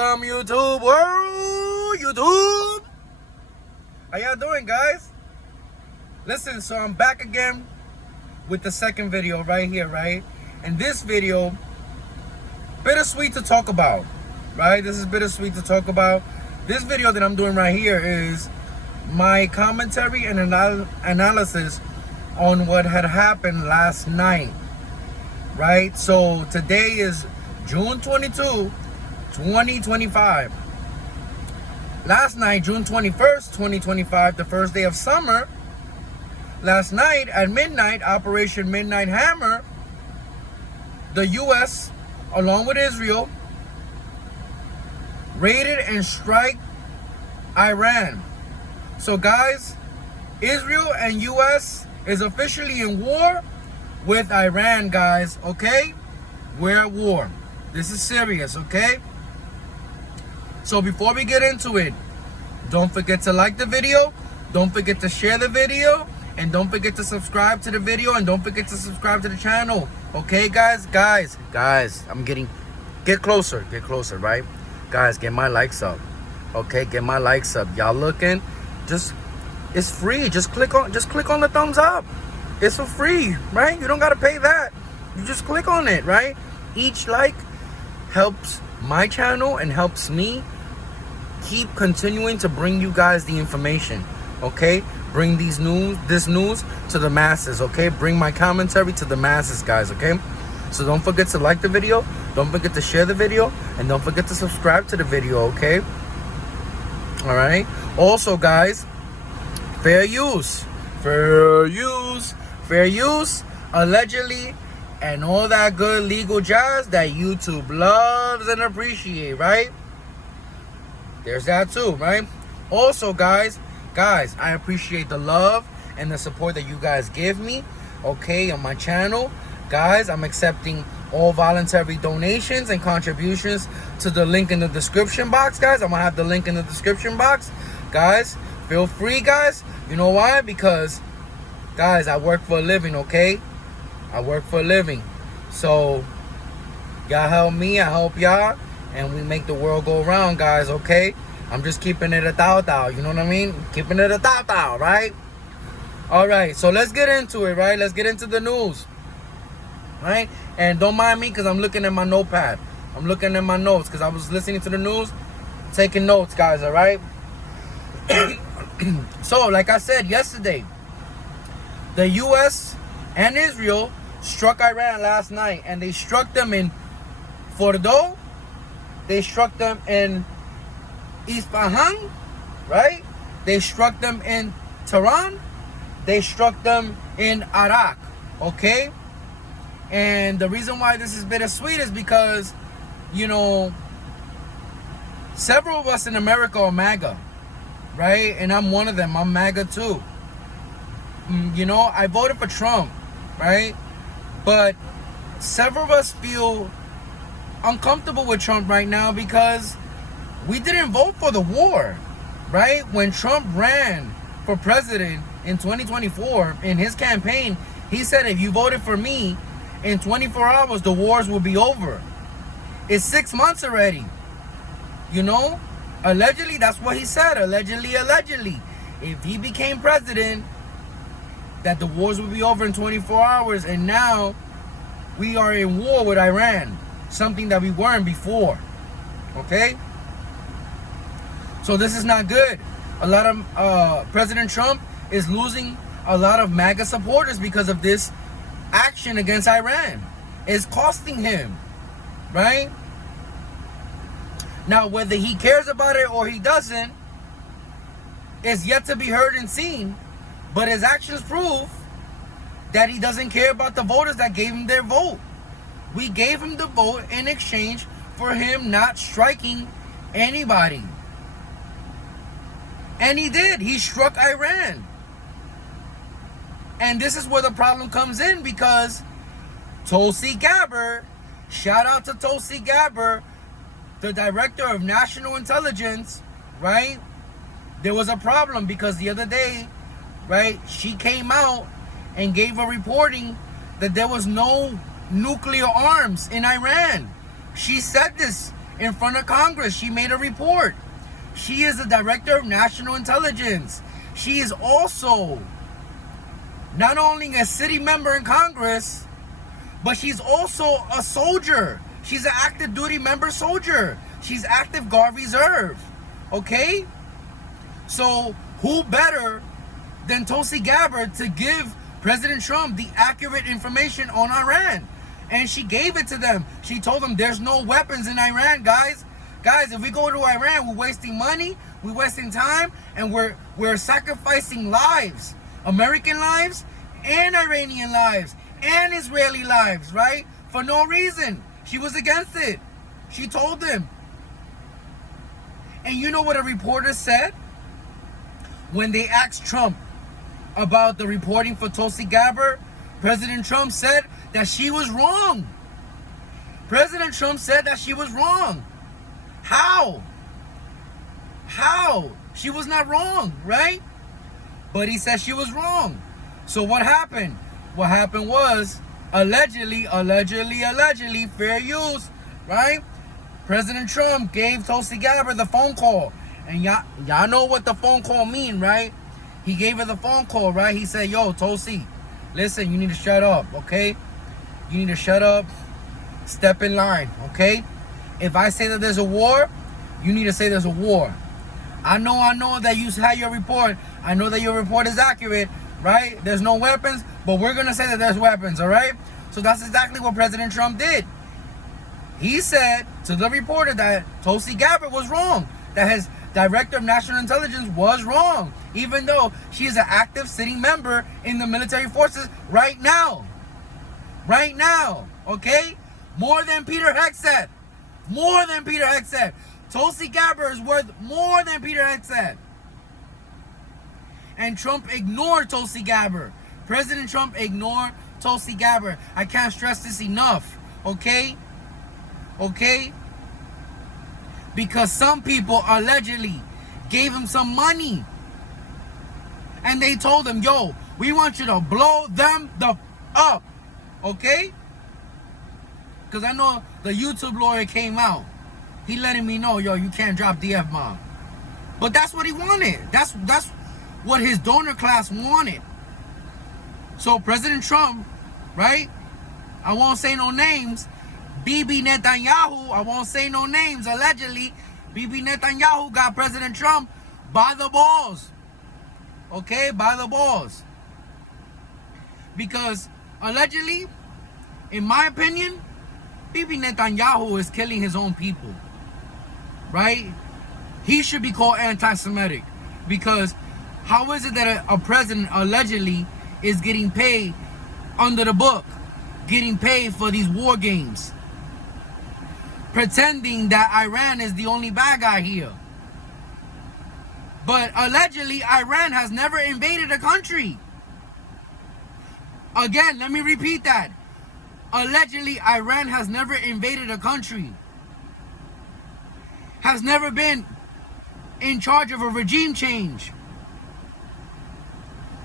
Welcome, YouTube world, YouTube. How y'all doing, guys? Listen, so I'm back again with the second video right here, right? And this video, bittersweet to talk about, right? This is bittersweet to talk about. This video that I'm doing right here is my commentary and analysis on what had happened last night, right? So today is June 22, 2025. Last night, June 21st, 2025, the first day of summer, last night at midnight, Operation Midnight Hammer, the U.S., along with Israel, raided and strike Iran. So guys, Israel and U.S. is officially in war with Iran, guys, okay? We're at war. This is serious, okay? So before we get into it, don't forget to like the video, don't forget to share the video, and don't forget to subscribe to the video, and don't forget to subscribe to the channel. Okay, guys? Guys, get closer, right? Guys, get my likes up. Okay, get my likes up. Y'all looking? It's free. Just click on the thumbs up. It's for free, right? You don't gotta pay that. You just click on it, right? Each like helps my channel and helps me keep continuing to bring you guys the information, okay? Bring this news to the masses, okay? Bring my commentary to the masses, guys, okay? So don't forget to like the video, don't forget to share the video, and don't forget to subscribe to the video, okay? All right? Also, guys, fair use, allegedly, and all that good legal jazz that YouTube loves and appreciate, right? There's that too, right? Also, guys, I appreciate the love and the support that you guys give me, okay, on my channel. Guys, I'm accepting all voluntary donations and contributions to the link in the description box, guys. I'm gonna have the link in the description box. Guys, feel free, guys. You know why? Because, guys, I work for a living, okay? I work for a living. So, y'all help me, I help y'all, and we make the world go round, guys, okay? I'm just keeping it a thou, you know what I mean? Keeping it a thou, right? All right, so let's get into it, right? Let's get into the news, right? And don't mind me because I'm looking at my notepad. I'm looking at my notes because I was listening to the news, taking notes, guys, all right? So, like I said yesterday, the U.S. and Israel struck Iran last night, and they struck them in Fordo, they struck them in Isfahan, right? They struck them in Tehran, they struck them in Iraq, okay? And the reason why this is bittersweet is because, you know, several of us in America are MAGA, right? And I'm one of them. I'm MAGA too. You know, I voted for Trump, right? But several of us feel uncomfortable with Trump right now because we didn't vote for the war, right? When Trump ran for president in 2024, in his campaign, he said, if you voted for me, in 24 hours, the wars will be over. It's 6 months already, you know? Allegedly, that's what he said, allegedly. If he became president, that the wars will be over in 24 hours, and now we are in war with Iran, something that we weren't before, okay? So this is not good. A lot of President Trump is losing a lot of MAGA supporters because of this action against Iran. It's costing him, right? Now, whether he cares about it or he doesn't is yet to be heard and seen, but his actions prove that he doesn't care about the voters that gave him their vote. We gave him the vote in exchange for him not striking anybody. And he did. He struck Iran. And this is where the problem comes in, because Tulsi Gabbard, shout out to Tulsi Gabbard, the director of national intelligence, right? There was a problem because the other day, right, she came out and gave a reporting that there was no nuclear arms in Iran. She said this in front of Congress. She made a report. She is the director of national intelligence. She is also not only a city member in Congress, but she's also a soldier. She's an active duty member soldier. She's active Guard Reserve. Okay? So who better than Tulsi Gabbard to give President Trump the accurate information on Iran? And she gave it to them. She told them there's no weapons in Iran, guys. Guys, if we go to Iran, we're wasting money, we're wasting time, and we're sacrificing lives. American lives and Iranian lives and Israeli lives, right? For no reason. She was against it. She told them. And you know what a reporter said? When they asked Trump about the reporting for Tulsi Gabbard, President Trump said that she was wrong. President Trump said that she was wrong. How? How? She was not wrong, right? But he said she was wrong. So what happened? What happened was, allegedly, fair use, right? President Trump gave Tulsi Gabbard the phone call. And y'all know what the phone call mean, right? He gave her the phone call, right? He said, yo, Tulsi, listen, you need to shut up, okay? You need to shut up. Step in line, okay? If I say that there's a war, you need to say there's a war. I know that you had your report. I know that your report is accurate, right? There's no weapons, but we're going to say that there's weapons, all right? So that's exactly what President Trump did. He said to the reporter that Tulsi Gabbard was wrong, that his director of national intelligence was wrong, even though she is an active sitting member in the military forces right now. Right now, okay? More than Peter Hegseth. More than Peter Hegseth. Tulsi Gabbard is worth more than Peter Hegseth. And Trump ignored Tulsi Gabbard. President Trump ignored Tulsi Gabbard. I can't stress this enough, okay? Okay? Because some people allegedly gave him some money. And they told him, yo, we want you to blow them the up. Okay? Because I know the YouTube lawyer came out. He letting me know, yo, you can't drop the F-bomb. But that's what he wanted. That's what his donor class wanted. So President Trump, right? I won't say no names. Bibi Netanyahu, I won't say no names, allegedly. Bibi Netanyahu got President Trump by the balls. Okay? By the balls. Because allegedly, in my opinion, Bibi Netanyahu is killing his own people. Right? He should be called anti-Semitic. Because how is it that a president allegedly is getting paid under the book? Getting paid for these war games? Pretending that Iran is the only bad guy here. But allegedly, Iran has never invaded a country. Again, let me repeat that. Allegedly, Iran has never invaded a country. Has never been in charge of a regime change.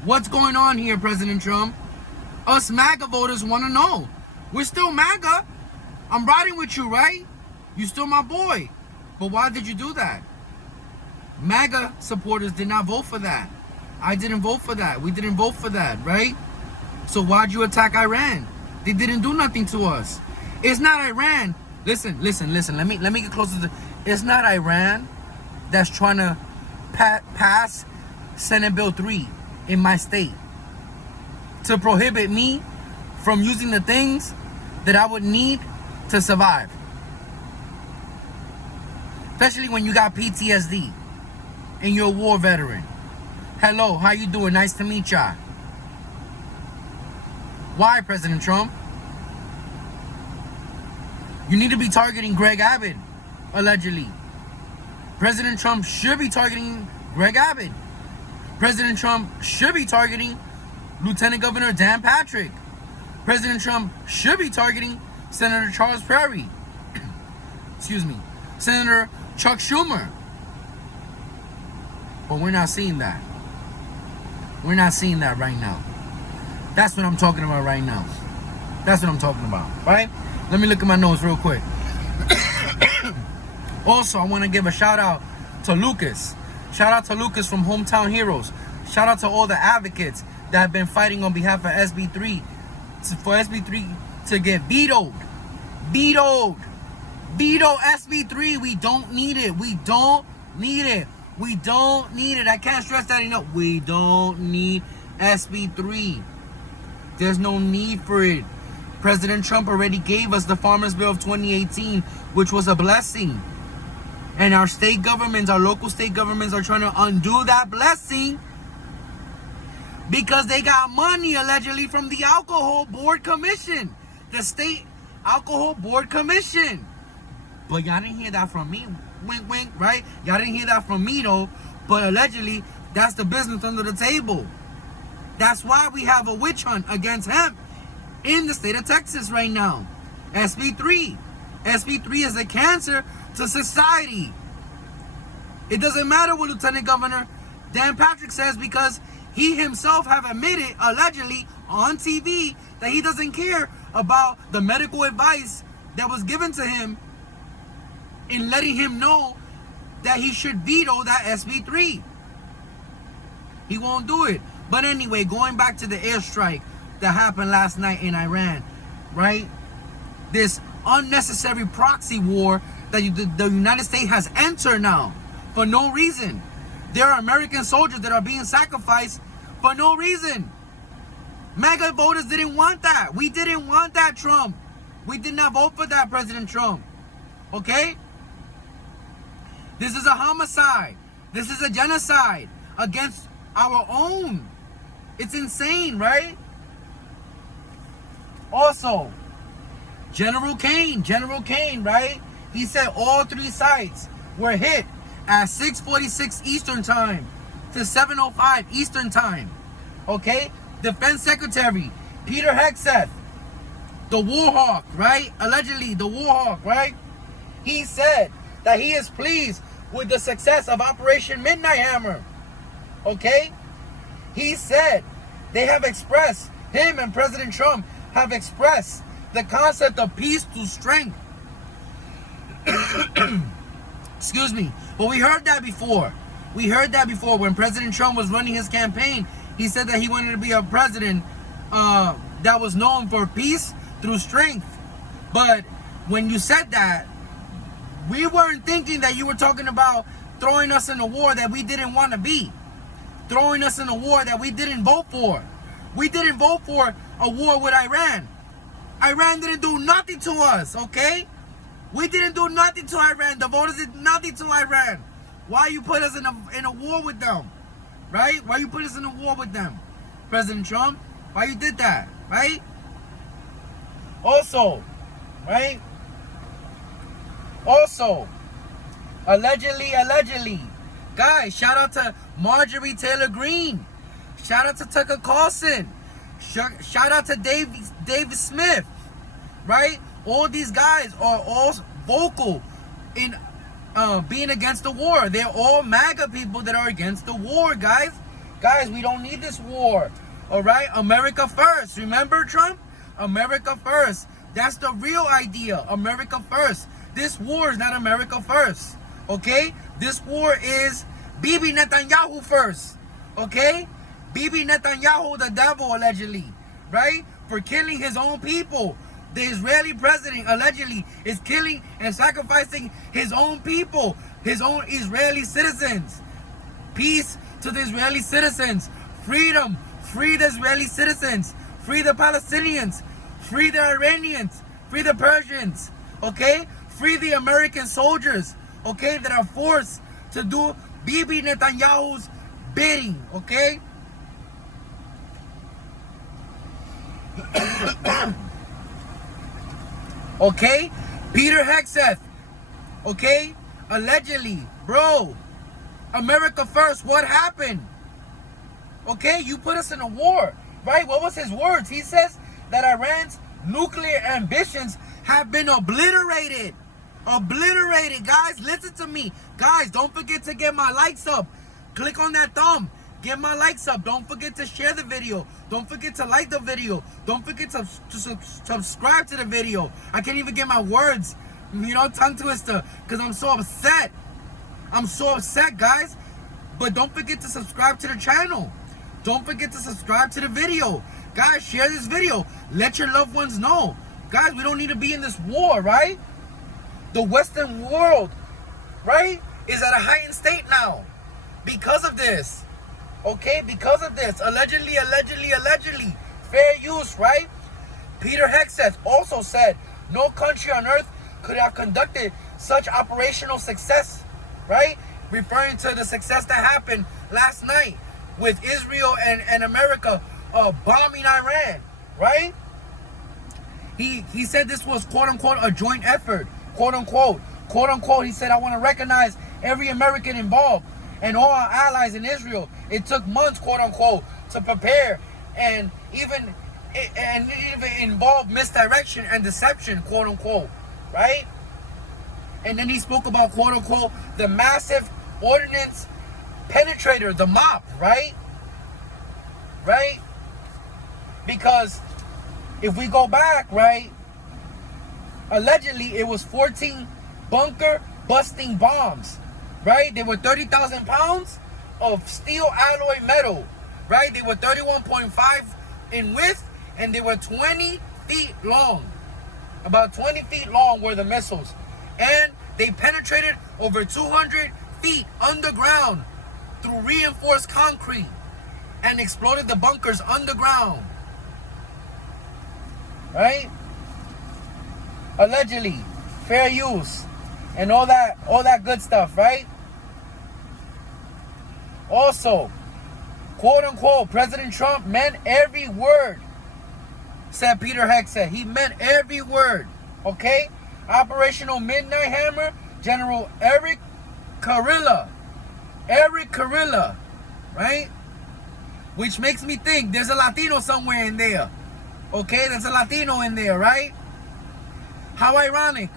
What's going on here, President Trump? Us MAGA voters want to know. We're still MAGA. I'm riding with you, right? You still my boy. But why did you do that? MAGA supporters did not vote for that. I didn't vote for that. We didn't vote for that, right? So why'd you attack Iran? They didn't do nothing to us. It's not Iran. Listen. Let me get closer to. It's not Iran that's trying to pass Senate Bill 3 in my state to prohibit me from using the things that I would need to survive. Especially when you got PTSD and you're a war veteran. Hello, how you doing? Nice to meet ya. Why, President Trump? You need to be targeting Greg Abbott, allegedly. President Trump should be targeting Greg Abbott. President Trump should be targeting Lieutenant Governor Dan Patrick. President Trump should be targeting Senator Charles Perry. Excuse me. Senator Chuck Schumer. But we're not seeing that. We're not seeing that right now. That's what I'm talking about right now. That's what I'm talking about, right? Let me look at my notes real quick. Also, I want to give a shout out to Lucas. Shout out to Lucas from Hometown Heroes. Shout out to all the advocates that have been fighting on behalf of SB3 for SB3 to get vetoed. Veto SB3. We don't need it. We don't need it. We don't need it. I can't stress that enough. We don't need SB3. There's no need for it. President Trump already gave us the Farmers Bill of 2018, which was a blessing. And our state governments, our local state governments are trying to undo that blessing because they got money allegedly from the Alcohol Board Commission. The State Alcohol Board Commission. But y'all didn't hear that from me. Wink, wink, right? Y'all didn't hear that from me, though. But allegedly, that's the business under the table. That's why we have a witch hunt against hemp in the state of Texas right now. SB3. SB3 is a cancer to society. It doesn't matter what Lieutenant Governor Dan Patrick says, because he himself have admitted, allegedly, on TV, that he doesn't care about the medical advice that was given to him in letting him know that he should veto that SB3. He won't do it. But anyway, going back to the airstrike that happened last night in Iran, right? This unnecessary proxy war that the United States has entered now for no reason. There are American soldiers that are being sacrificed for no reason. MAGA voters didn't want that. We didn't want that, Trump. We did not vote for that, President Trump. Okay? This is a homicide. This is a genocide against our own. It's insane, right? Also, General Kane, right? He said all 3 sites were hit at 6:46 Eastern Time to 7:05 Eastern Time. Okay? Defense Secretary Peter Hegseth, the War Hawk, right? Allegedly, the War Hawk, right? He said that he is pleased with the success of Operation Midnight Hammer. Okay? He said they have expressed, him and President Trump have expressed the concept of peace through strength. Excuse me. But we heard that before. We heard that before when President Trump was running his campaign. He said that he wanted to be a president that was known for peace through strength. But when you said that, we weren't thinking that you were talking about throwing us in a war that we didn't want to be. Throwing us in a war that we didn't vote for. We didn't vote for a war with Iran. Iran didn't do nothing to us, okay? We didn't do nothing to Iran. The voters did nothing to Iran. Why you put us in a war with them? Right? Why you put us in a war with them? President Trump, why you did that? Right? Also, right? Also, allegedly, guys, shout out to Marjorie Taylor Greene. Shout out to Tucker Carlson. Shout out to David Smith. Right? All these guys are all vocal in being against the war. They're all MAGA people that are against the war, guys. Guys, we don't need this war. All right? America first. Remember, Trump? America first. That's the real idea. America first. This war is not America first. Okay? This war is Bibi Netanyahu first. Okay? Bibi Netanyahu, the devil, allegedly. Right? For killing his own people. The Israeli president, allegedly, is killing and sacrificing his own people. His own Israeli citizens. Peace to the Israeli citizens. Freedom. Free the Israeli citizens. Free the Palestinians. Free the Iranians. Free the Persians. Okay? Free the American soldiers. Okay? That are forced to do Bibi Netanyahu's bidding. Okay? Okay? Peter Hegseth. Okay? Allegedly. Bro. America first. What happened? Okay? You put us in a war. Right? What was his words? He says that Iran's nuclear ambitions have been obliterated. Obliterated. Guys, listen to me. Guys, don't forget to get my likes up. Click on that thumb. Get my likes up. Don't forget to share the video. Don't forget to like the video. Don't forget to subscribe to the video. I can't even get my words tongue twister, because I'm so upset. I'm so upset, guys. But don't forget to subscribe to the channel. Don't forget to subscribe to the video. Guys, share this video. Let your loved ones know. Guys, we don't need to be in this war, right? The Western world, right, is at a heightened state now because of this. Okay, because of this. Allegedly. Fair use, right? Peter Hegseth also said, no country on earth could have conducted such operational success, right? Referring to the success that happened last night with Israel and America bombing Iran, right? He said this was, quote unquote, a joint effort, quote unquote. Quote unquote, he said, I want to recognize every American involved and all our allies in Israel. It took months, quote unquote, to prepare and even involved misdirection and deception, quote unquote, right? And then he spoke about, quote unquote, the massive ordnance penetrator, the MOP, right? Right? Because if we go back, right, allegedly it was 14 bunker busting bombs, right? They were 30,000 pounds of steel alloy metal, right? They were 31.5 in width and they were 20 feet long. About 20 feet long were the missiles. And they penetrated over 200 feet underground through reinforced concrete and exploded the bunkers underground. Right? Allegedly, fair use, and all that good stuff, right? Also, quote unquote, President Trump meant every word, said Peter Hegseth. He meant every word, okay? Operational Midnight Hammer, General Eric Carilla, right? Which makes me think there's a Latino somewhere in there. Okay, there's a Latino in there, right? How ironic.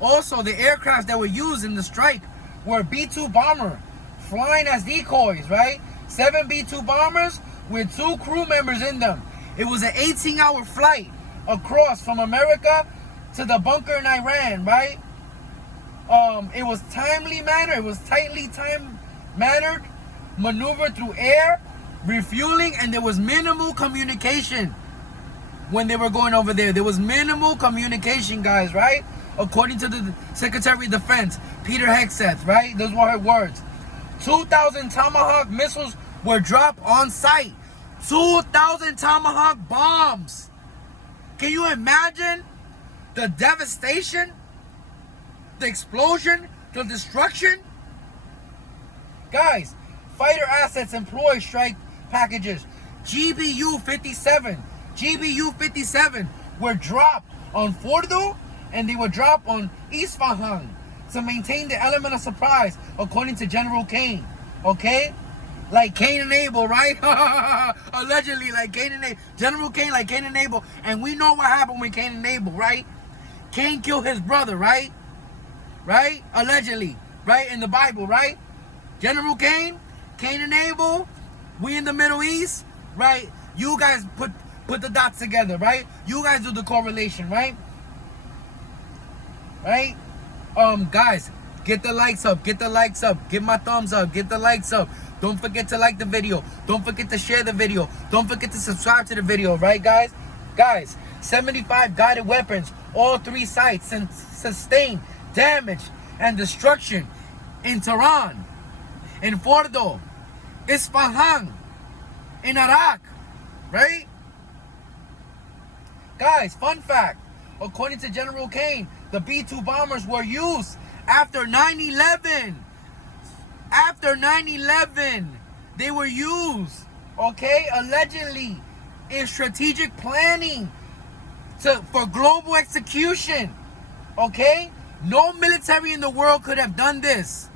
Also, the aircrafts that were used in the strike were B-2 bomber flying as decoys, right? 7 B-2 bombers with 2 crew members in them. It was an 18-hour flight across from America to the bunker in Iran, right? It was tightly mannered, maneuvered through air, refueling, and there was minimal communication when they were going over there. There was minimal communication, guys, right? According to the Secretary of Defense, Peter Hegseth, right? Those were her words. 2,000 Tomahawk missiles were dropped on site. 2,000 Tomahawk bombs. Can you imagine the devastation, the explosion, the destruction? Guys, fighter assets employ strike packages. GBU-57 were dropped on Fordo and they were dropped on Isfahan to maintain the element of surprise, according to General Kane. Okay? Like Cain and Abel, right? Allegedly, like Cain and Abel. General Kane, like Cain and Abel. And we know what happened with Cain and Abel, right? Cain killed his brother, right? Right? Allegedly. Right? In the Bible, right? General Cain, Cain and Abel, we in the Middle East, right? You guys put the dots together, right? You guys do the correlation, right? Right? Guys, get the likes up, get my thumbs up, get the likes up. Don't forget to like the video. Don't forget to share the video. Don't forget to subscribe to the video, right, guys? Guys, 75 guided weapons, all 3 sites, and sustained damage and destruction in Tehran, in Fordo, Isfahan, in Iraq, right? Guys, fun fact, according to General Kane, the B-2 bombers were used after 9/11. After 9/11, they were used, okay, allegedly in strategic planning for global execution, okay? No military in the world could have done this,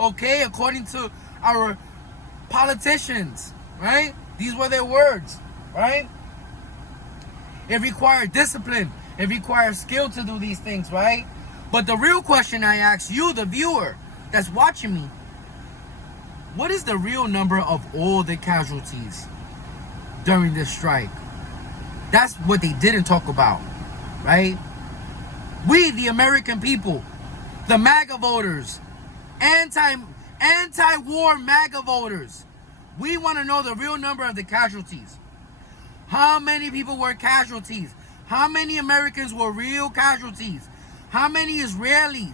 okay, according to our politicians, right? These were their words, right? It required discipline. It requires skill to do these things, right? But the real question I ask you, the viewer that's watching me, what is the real number of all the casualties during this strike? That's what they didn't talk about, right? We, the American people, the MAGA voters, anti-war MAGA voters, we want to know the real number of the casualties. How many people were casualties? How many Americans were real casualties? How many Israeli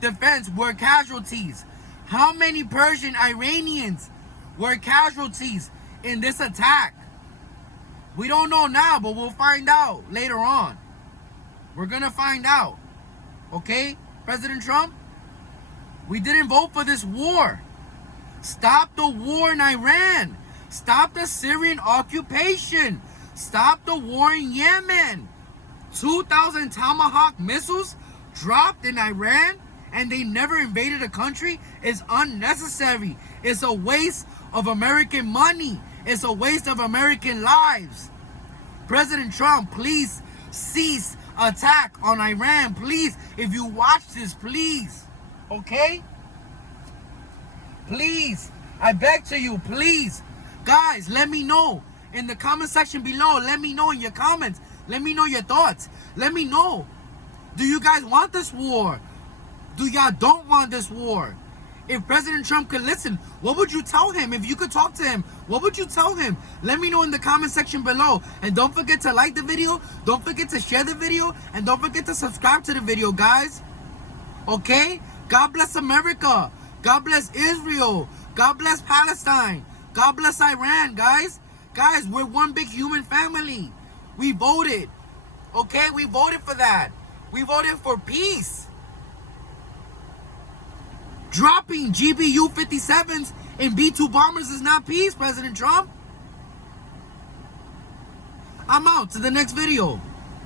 defense were casualties? How many Persian Iranians were casualties in this attack? We don't know now, but we'll find out later on. We're gonna find out. Okay, President Trump? We didn't vote for this war. Stop the war in Iran. Stop the Syrian occupation. Stop the war in Yemen. 2,000 Tomahawk missiles dropped in Iran and they never invaded a country is unnecessary. It's a waste of American money. It's a waste of American lives. President Trump, please cease attack on Iran. Please, if you watch this, please. Okay? Please. I beg to you, please. Guys, let me know in the comment section below. Let me know in your comments. Let me know your thoughts. Let me know. Do you guys want this war? Do y'all don't want this war? If President Trump could listen, what would you tell him? If you could talk to him, what would you tell him? Let me know in the comment section below. And don't forget to like the video. Don't forget to share the video. And don't forget to subscribe to the video, guys. Okay? God bless America. God bless Israel. God bless Palestine. God bless Iran, guys. Guys, we're one big human family. We voted. Okay? We voted for that. We voted for peace. Dropping GBU-57s and B-2 bombers is not peace, President Trump. I'm out to the next video.